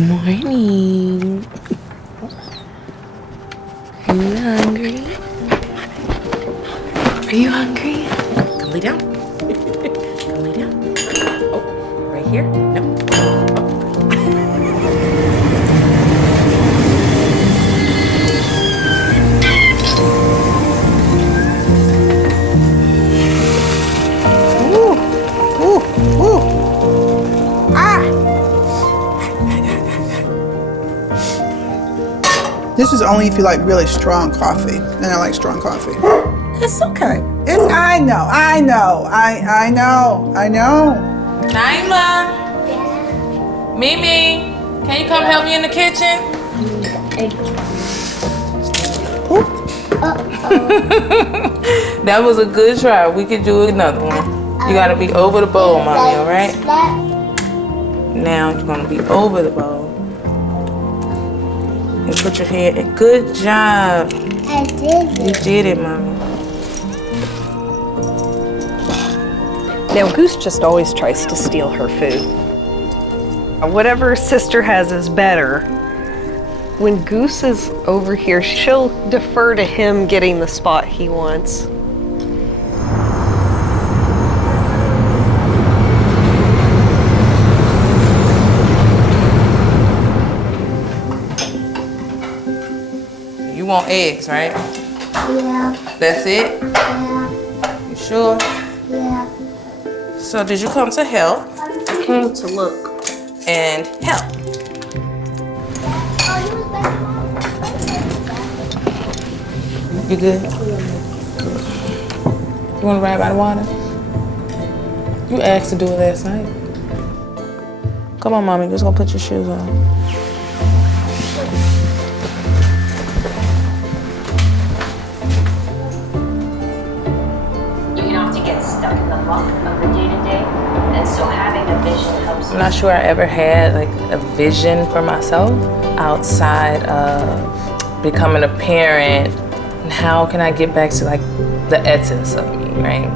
Good morning. Are you hungry? Are you hungry? Come lay down. Come lay down. Oh, right here? No. This is only if you like really strong coffee, and I like strong coffee. It's okay. I know. Naima. Yeah. Mimi, can you come help me in the kitchen? That was a good try. We could do another one. You gotta be over the bowl, mommy, all right? Now you're gonna be over the bowl. And put your head in. Good job. I did it. You did it, mommy. Now, Goose just always tries to steal her food. Whatever sister has is better. When Goose is over here, she'll defer to him getting the spot he wants. You want eggs, right? Yeah. That's it? Yeah. You sure? Yeah. So did you come to help? I came to look. And help. You good? You want to ride by the water? You asked to do it last night. Come on, mommy. Just gonna put your shoes on. You can often get stuck in the muck of the day-to-day, and so having a vision helps. I'm not sure I ever had like a vision for myself outside of becoming a parent. And how can I get back to like the essence of me, right?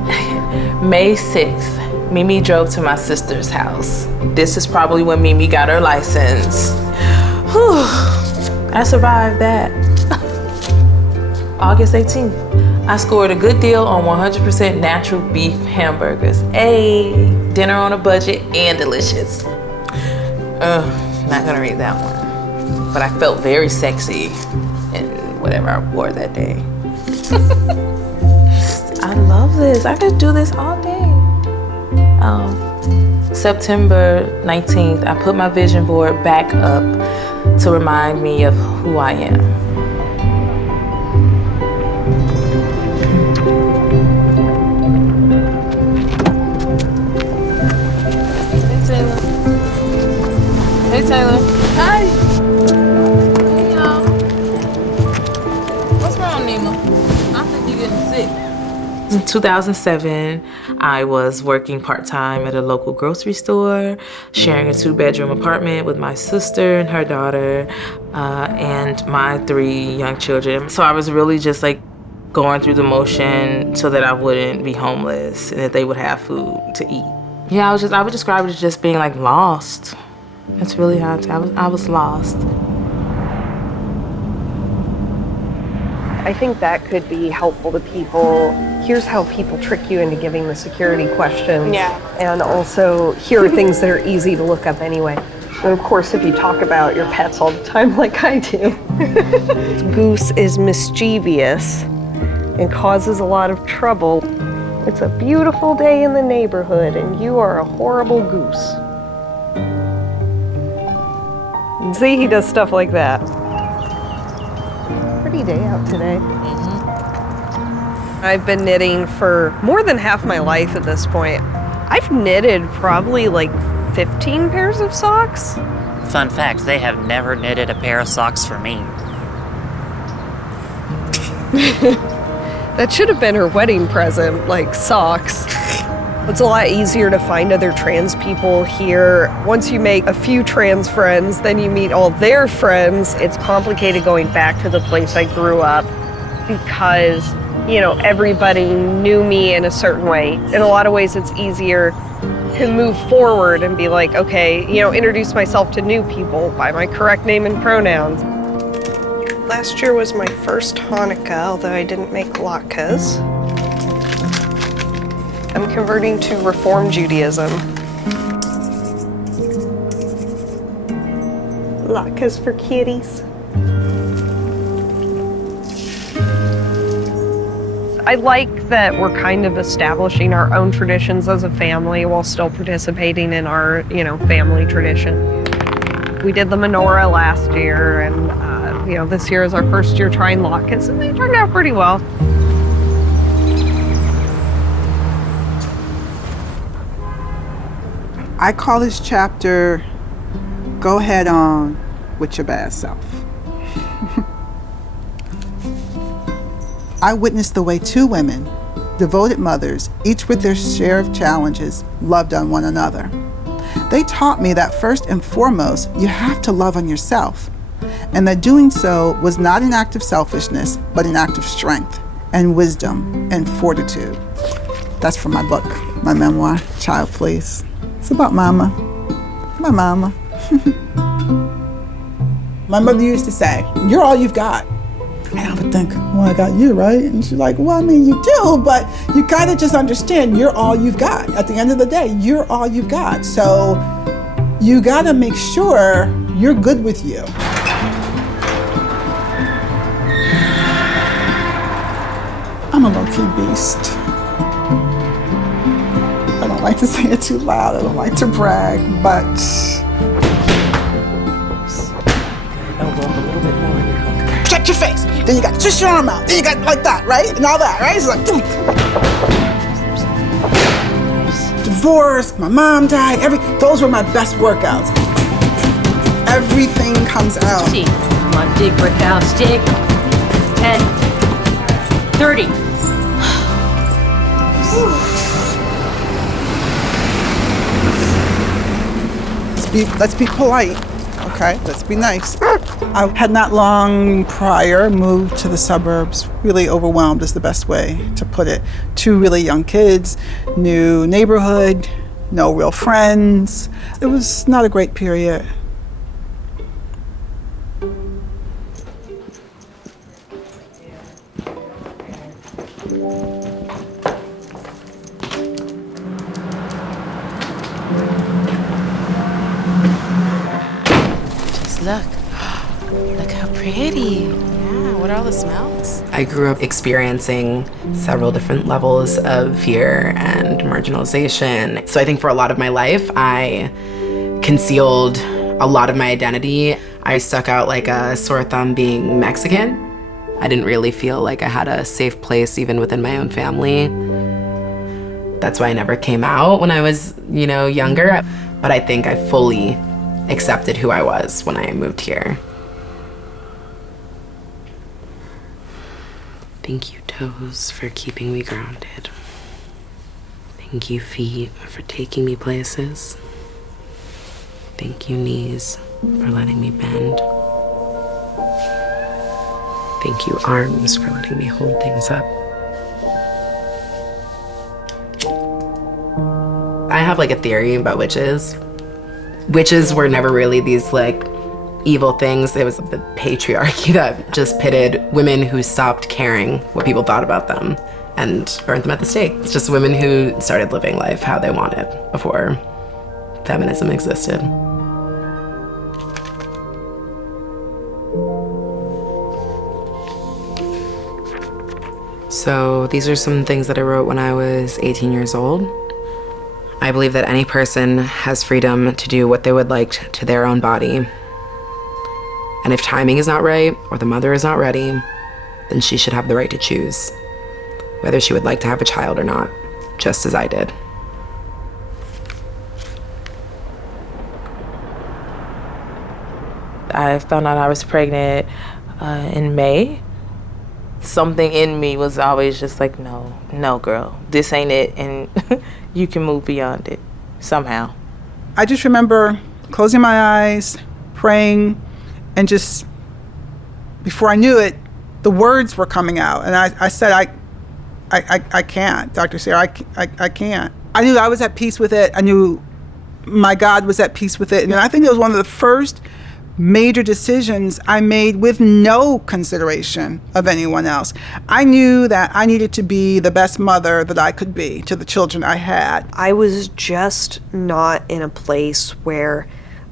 May 6th, Mimi drove to my sister's house. This is probably when Mimi got her license. Whew, I survived that. August 18th, I scored a good deal on 100% natural beef hamburgers. Hey, dinner on a budget and delicious. Not gonna read that one. But I felt very sexy in whatever I wore that day. I love this. I could do this all day. September 19th, I put my vision board back up to remind me of who I am. Hey Taylor. Hi. Hey y'all. What's wrong, Nima? I think you're getting sick. In 2007, I was working part-time at a local grocery store, sharing a 2-bedroom apartment with my sister and her daughter, and my 3 young children. So I was really just like going through the motion so that I wouldn't be homeless and that they would have food to eat. Yeah, I would describe it as just being like lost. That's really how I was lost. I think that could be helpful to people. Here's how people trick you into giving the security questions. Yeah. And also, here are things that are easy to look up anyway. And of course, if you talk about your pets all the time like I do. Goose is mischievous and causes a lot of trouble. It's a beautiful day in the neighborhood and you are a horrible goose. And see, he does stuff like that. Pretty day out today. I've been knitting for more than half my life at this point. I've knitted probably like 15 pairs of socks. Fun fact, they have never knitted a pair of socks for me. That should have been her wedding present, like socks. It's a lot easier to find other trans people here. Once you make a few trans friends, then you meet all their friends. It's complicated going back to the place I grew up because, you know, everybody knew me in a certain way. In a lot of ways, it's easier can move forward and be like, okay, introduce myself to new people by my correct name and pronouns. Last year was my first Hanukkah, although I didn't make latkes. I'm converting to Reform Judaism. Latkes for kitties. I like that we're kind of establishing our own traditions as a family while still participating in our, family tradition. We did the menorah last year, and this year is our first year trying latkes, and they turned out pretty well. I call this chapter, Go Head On with Your Bad Self. I witnessed the way two women, devoted mothers, each with their share of challenges, loved on one another. They taught me that first and foremost, you have to love on yourself, and that doing so was not an act of selfishness, but an act of strength and wisdom and fortitude. That's from my book, my memoir, Child Please. It's about mama, my mama. My mother used to say, you're all you've got. And I would think, well, I got you, right? And she's like, well, I mean, you do, but you kind of just understand you're all you've got. At the end of the day, you're all you've got. So you got to make sure you're good with you. I'm a low-key beast. I don't like to say it too loud. I don't like to brag, but check your face. Then you got twist your arm out. Then you got like that, right? And all that, right? It's like divorce, my mom died, those were my best workouts. Everything comes out. Come on, dig, brick house, dig. 10, 30. Let's be polite, okay? Let's be nice. I had not long prior moved to the suburbs, really overwhelmed is the best way to put it. 2 really young kids, new neighborhood, no real friends. It was not a great period. Look how pretty. Yeah, what are all the smells? I grew up experiencing several different levels of fear and marginalization. So I think for a lot of my life, I concealed a lot of my identity. I stuck out like a sore thumb being Mexican. I didn't really feel like I had a safe place even within my own family. That's why I never came out when I was, younger. But I think I fully accepted who I was when I moved here. Thank you, toes, for keeping me grounded. Thank you, feet, for taking me places. Thank you, knees, for letting me bend. Thank you, arms, for letting me hold things up. I have like a theory about witches. Witches were never really these like evil things. It was the patriarchy that just pitted women who stopped caring what people thought about them and burned them at the stake. It's just women who started living life how they wanted before feminism existed. So these are some things that I wrote when I was 18 years old. I believe that any person has freedom to do what they would like to their own body. And if timing is not right or the mother is not ready, then she should have the right to choose whether she would like to have a child or not, just as I did. I found out I was pregnant in May. Something in me was always just like, no, girl, this ain't it, and you can move beyond it somehow. I just remember closing my eyes, praying, and just, before I knew it, the words were coming out. And I said, I can't, Dr. Sarah, I can't. I knew I was at peace with it. I knew my God was at peace with it. And I think it was one of the first major decisions I made with no consideration of anyone else. I knew that I needed to be the best mother that I could be to the children I had. I was just not in a place where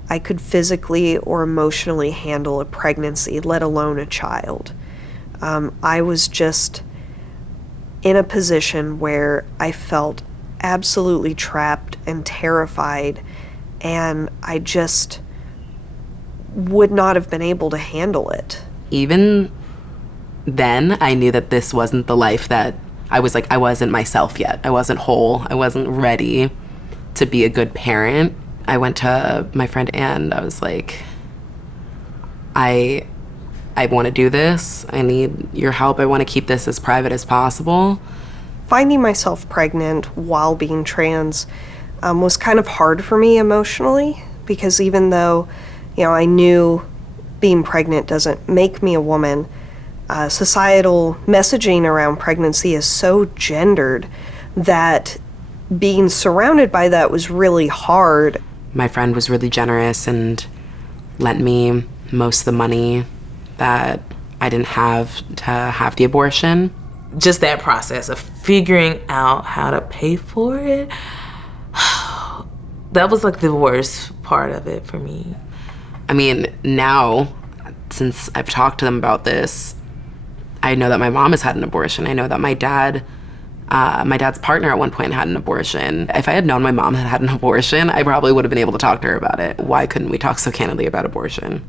I could physically or emotionally handle a pregnancy, let alone a child. I was just in a position where I felt absolutely trapped and terrified, and I just would not have been able to handle it. Even then, I knew that this wasn't the life that I wasn't myself yet. I wasn't whole. I wasn't ready to be a good parent. I went to my friend Anne. I was like, I want to do this. I need your help. I want to keep this as private as possible. Finding myself pregnant while being trans was kind of hard for me emotionally, because even though I knew being pregnant doesn't make me a woman, societal messaging around pregnancy is so gendered that being surrounded by that was really hard. My friend was really generous and lent me most of the money that I didn't have to have the abortion. Just that process of figuring out how to pay for it, that was like the worst part of it for me. I mean, now, since I've talked to them about this, I know that my mom has had an abortion. I know that my dad's partner at one point had an abortion. If I had known my mom had had an abortion, I probably would have been able to talk to her about it. Why couldn't we talk so candidly about abortion?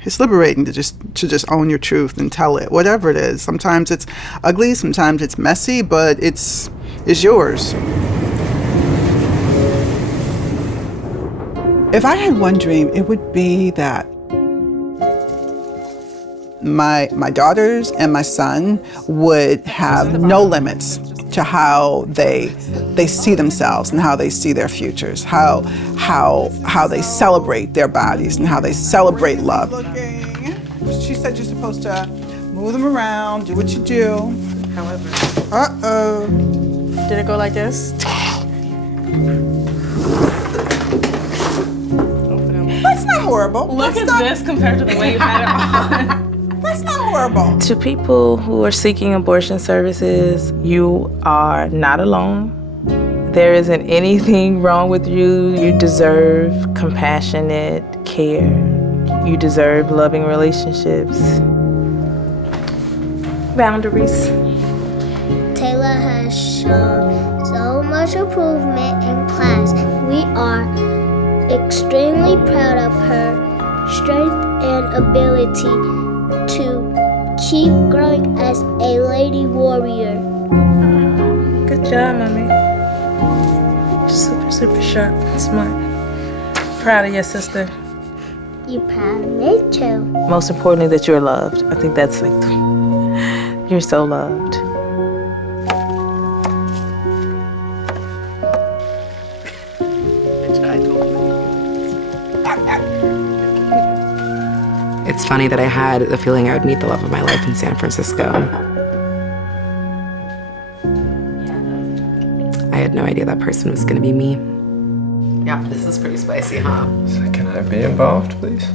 It's liberating to just own your truth and tell it, whatever it is. Sometimes it's ugly, sometimes it's messy, but it's yours. If I had one dream, it would be that my daughters and my son would have no limits to how they see themselves and how they see their futures, how they celebrate their bodies and how they celebrate love. She said you're supposed to move them around, do what you do. However. Uh-oh. Did it go like this? That's not horrible. Look at this compared to the way you had it on. That's not horrible. To people who are seeking abortion services, you are not alone. There isn't anything wrong with you. You deserve compassionate care. You deserve loving relationships. Boundaries. Taylor has shown so much improvement in class. We are extremely proud of her strength and ability to keep growing as a lady warrior. Good job, mommy. Super, super sharp and smart. Proud of your sister. You proud of me too. Most importantly, that you're loved. I think that's like, you're so loved. It's funny that I had the feeling I would meet the love of my life in San Francisco. I had no idea that person was gonna be me. Yeah, this is pretty spicy, huh? So can I be involved, please?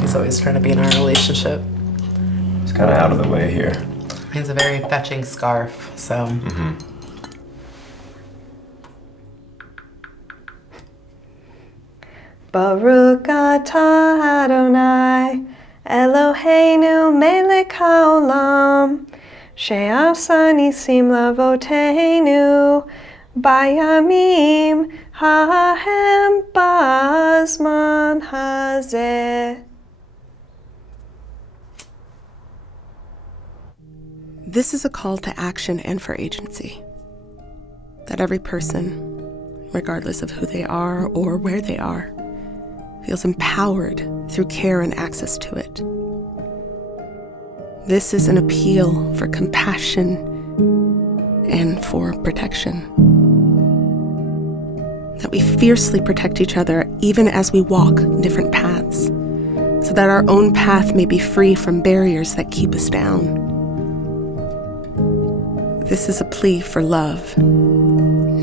He's always trying to be in our relationship. It's kind of out of the way here. He has a very fetching scarf, so. Baruch atah Adonai, Eloheinu melech haolam, she'asa nisim lavoteinu, bayamim hahem bazman hazeh. This is a call to action and for agency. That every person, regardless of who they are or where they are, feels empowered through care and access to it. This is an appeal for compassion and for protection. That we fiercely protect each other even as we walk different paths, so that our own path may be free from barriers that keep us down. This is a plea for love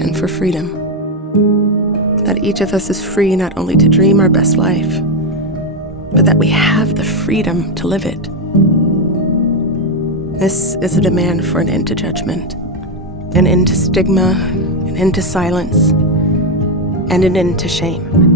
and for freedom. That each of us is free not only to dream our best life, but that we have the freedom to live it. This is a demand for an end to judgment, an end to stigma, an end to silence, and an end to shame.